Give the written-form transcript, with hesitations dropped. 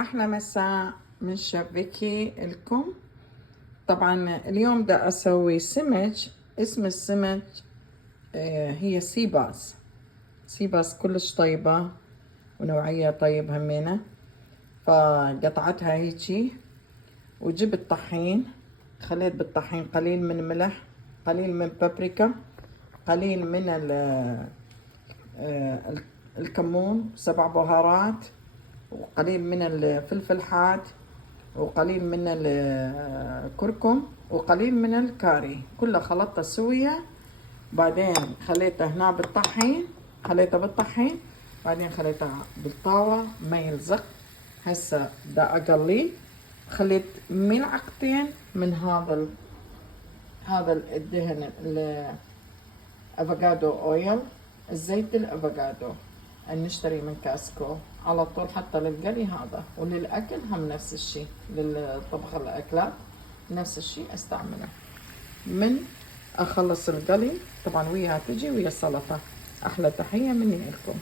أحلى مساء من شبكي لكم. طبعا اليوم بدي أسوي سمك. اسم السمك هي سيباس. سيباس كلش طيبة ونوعية طيب همينة. فقطعتها هيجي وجبت طحين، خليت بالطحين قليل من ملح، قليل من بابريكا، قليل من الكمون، 7 بهارات، وقليل من الفلفل حاد، وقليل من الكركم، وقليل من الكاري. كلها خلطتها سوية. بعدين خليتها هنا بالطحين، خليتها بالطحين، بعدين خليتها بالطاوة ما يلزق. هسه بدي اقليه. خليت ملعقتين من هذا الدهن الافوكادو اويل، الزيت الافوكادو اللي نشتري من كاسكو على طول، حتى للقلي هذا وللاكل هم نفس الشيء، للطبخ الاكلات نفس الشيء استعمله. من اخلص القلي طبعا وياها تجي ويا السلطه. احلى تحيه مني لكم.